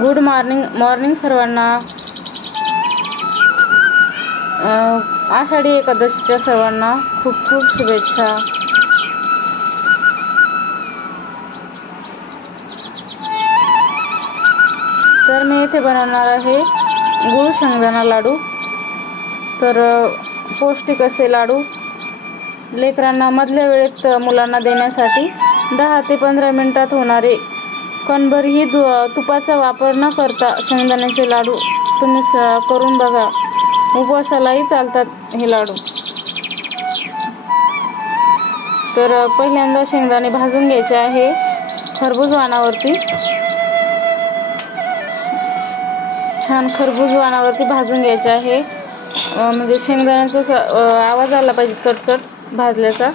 Good morning morning सर्वांना. आषाढी एकादशीच्या सर्वांना खूप खूप शुभेच्छा. तर मी इथे बनवणार आहे गुळ शेंगदाणा लाडू. तर पौष्टिक असे लाडू. लेकरांना मधल्या वेळेत मुलांना देण्यासाठी दहा ते पंधरा मिनटात होणारे कणभरही दु तुपाचा वापर न करता शेंगदाण्याचे लाडू तुम्ही स करून बघा. उपवासालाही चालतात हे लाडू. तर पहिल्यांदा शेंगदाणे भाजून घ्यायचे आहे खरबूज वाणावरती. छान खरबूज वाणावरती भाजून घ्यायचे आहे. म्हणजे शेंगदाण्याचा स आवाज आला पाहिजे चटचट भाजल्याचा.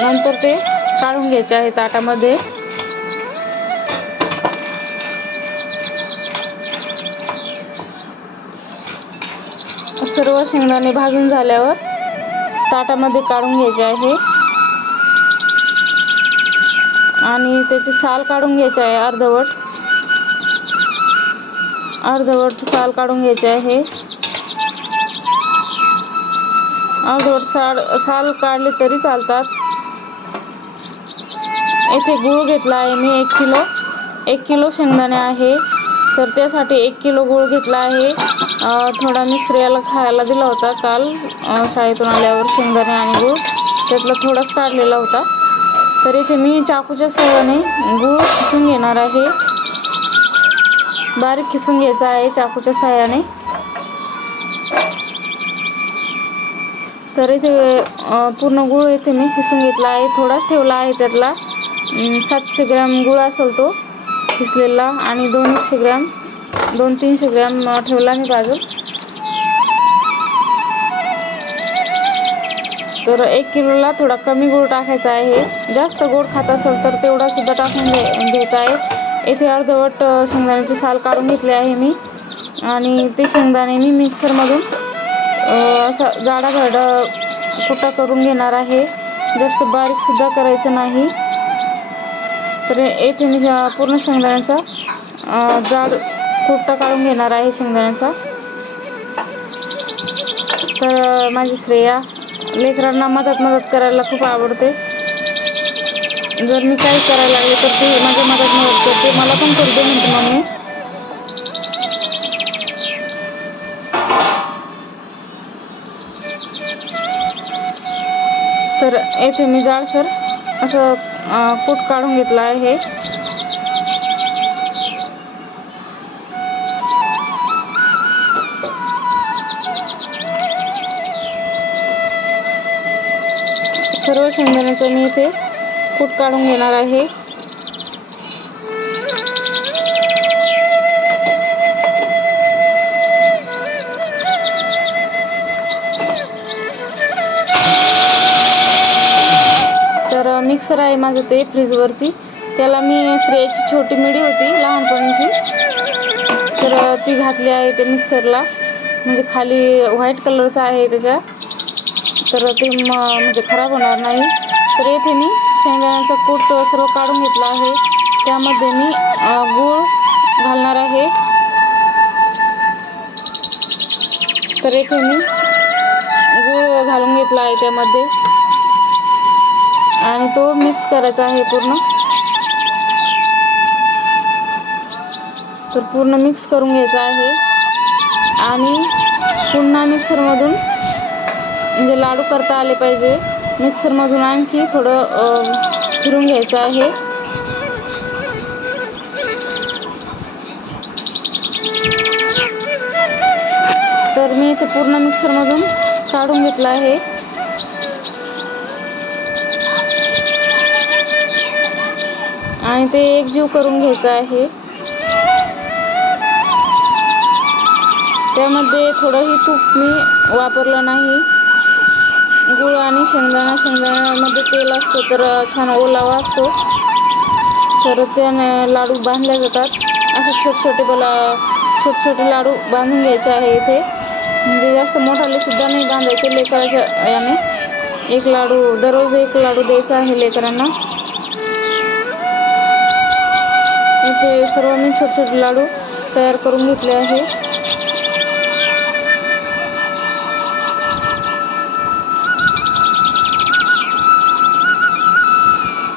नंतर ते काढून घ्यायचे आहे ताटामध्ये. सर्व शेंगदाणे भाजून झाल्यावर ताटामध्ये काढून घ्यायचे आहे. आणि त्याची साल काढून घ्यायची आहे अर्धवट. अर्धवट साल काढून घ्यायचे आहे. अर्धवट साल साल काढले तरी चालतात. येथे गूळ घेतला आहे मी एक किलो. एक किलो शेंगदाणे आहे. तर त्यासाठी एक किलो गूळ घेतला आहे. थोडा मी श्रेयाला खायला दिला होता काल. शाळेतून आल्यावर शेंगदाणे आणि गूळ. त्यातला थोडाच काढलेला होता. तर इथे मी चाकूच्या सहाय्याने गूळ खिसून घेणार आहे. बारीक खिसून घ्यायचा आहे चाकूच्या सहाय्याने तर इथे पूर्ण गूळ इथे मी खिसून घेतला आहे. थोडाच ठेवला आहे त्यातला. सातशे ग्रॅम गूळ असेल तो खिसलेला आणि दोन एकशे ग्रॅम दोन तीनशे ग्रॅम ठेवला मी बाजू तर एक किलोला थोडा कमी गोड टाकायचा आहे. जास्त गोड खात असेल तर तेवढा सुद्धा टाकून घे घ्यायचा आहे. येथे अर्धवट शेंगदाण्याची साल काढून घेतली आहे मी. आणि ते शेंगदाणे मी मिक्सरमधून असं असा जाडा भरडा कुटा करून घेणार आहे. जास्त बारीकसुद्धा करायचं नाही. तर येथे मी पूर्ण शेंगदाण्याचा जाड कुट्टा काढून घेणार आहे शेंगदाण्याचा. तर माझी श्रेया लेकरांना मदत मदत करायला खूप आवडते. जर मी काही करायला लागले तर ती माझी मदत मदत करते. मला पण करते म्हणते मम्मी. तर येथे मी जाडसर असं अं, कूट काढून घेतलं आहे सर्व शेंगदाण्याचं मी इथे कूट काढून घेणार आहे. तर मिक्सर आहे माझं ते फ्रीजवरती त्याला मी श्रेयाची छोटी मिडी होती लहानपणीची. तर ती घातली आहे ते मिक्सरला म्हणजे खाली व्हाईट कलरचा आहे त्याच्या. तर ते म म्हणजे खराब होणार नाही. तर येथे मी शेंगदाण्याचा कूट सर्व काढून घेतला आहे. त्यामध्ये मी गूळ घालणार आहे. तर येथे मी गूळ घालून घेतला आहे त्यामध्ये. आणि तो मिक्स करायचा आहे पूर्ण. तर पूर्ण मिक्स करून घ्यायचा आहे. आणि पुन्हा मिक्सरमधून म्हणजे लाडू करता आले पाहिजे. मिक्सरमधून आणखी थोडं फिरून घ्यायचं आहे. तर मी इथे पूर्ण मिक्सरमधून काढून घेतलं आहे. आणि ते एकजीव करून घ्यायचं आहे. त्यामध्ये थोडंही तूप मी वापरलं नाही. गुळ आणि शेंगदाणा शेंगदाण्यामध्ये तेल असतं तर छान ओलावा असतो. तर त्याने लाडू बांधले जातात. असे छोटे छोटे मला छोटे छोटे लाडू बांधून घ्यायचे आहे इथे. म्हणजे जास्त मोठाले सुद्धा नाही बांधायचे लेकराच्या याने. एक लाडू दररोज एक लाडू द्यायचा आहे लेकरांना. इथे सर्व मी छोटे छोटे लाडू तयार करून घेतले आहे.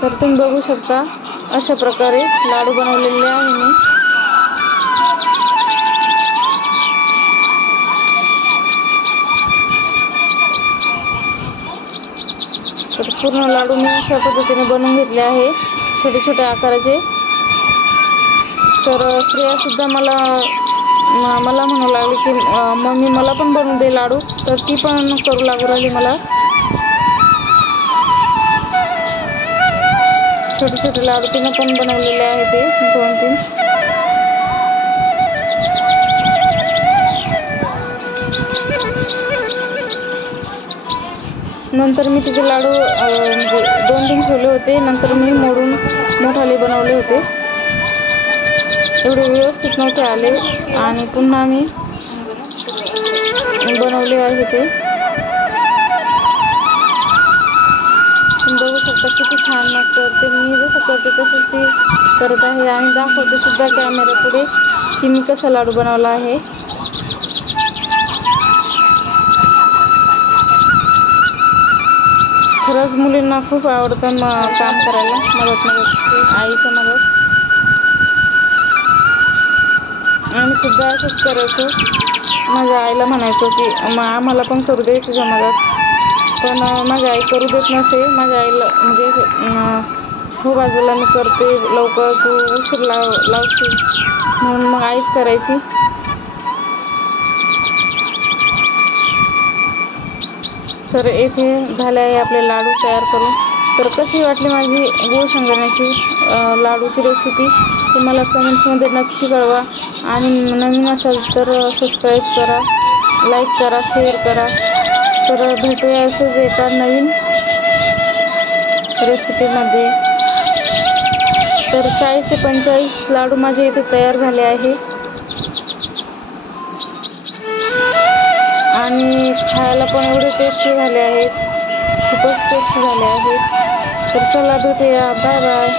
तर तुम्ही बघू शकता अशा प्रकारे लाडू बनवलेले आहे मी. तर पूर्ण लाडू मी अशा पद्धतीने बनवून घेतले आहे छोटे छोटे आकाराचे. तर स्त्रियासुद्धा मला मला म्हणू लागली की मम्मी मला पण बनवून दे लाडू तर ती पण करू लागू राहिली मला. छोटे छोटे लाडू तिनं पण बनवलेले आहे ते दोन तीन नंतर मी तिचे लाडू म्हणजे दोन तीन ठेवले होते. नंतर मी मोडून मोठाले बनवले होते. एवढे व्यवस्थित नव्हते आले. आणि पुन्हा मी बनवले आहे ते. तुम्ही बघू शकता किती छान करते मी जसं करते तसंच ती करत आहे. आणि दाखवते सुद्धा कॅमेऱ्यापुढे की मी कसा लाडू बनवला आहे. खरंच मुलींना खूप आवडतं म काम करायला. मदत मदत. आईच्या मदत. आम्ही सुद्धा असंच करायचो. माझ्या आईला म्हणायचो की मग आम्हाला पण करू दे तुझ्या मदत. पण माझी आई करू देत नसे माझ्या आईला म्हणजे हो बाजूला मी करते. लवकर तू उशीर लाव लावशील. म्हणून मग आईच करायची. तर येथे झाले आहे आपले लाडू तयार करून. तर कशी वाटली माझी गोळ शेंगदाण्याची लाडूची रेसिपी तुम्हाला कमेंट्समध्ये नक्की कळवा. आणि नवीन असाल तर सबस्क्राईब करा लाईक करा शेअर करा. तर भेटूया असंच एका नवीन रेसिपीमध्ये तर चाळीस ते पंचेचाळीस लाडू माझे इथे तयार झाले आहे. आणि खायला पण एवढे टेस्टी झाले आहेत. खूपच टेस्टी झाले आहेत. तर चला भेटूया. Bye bye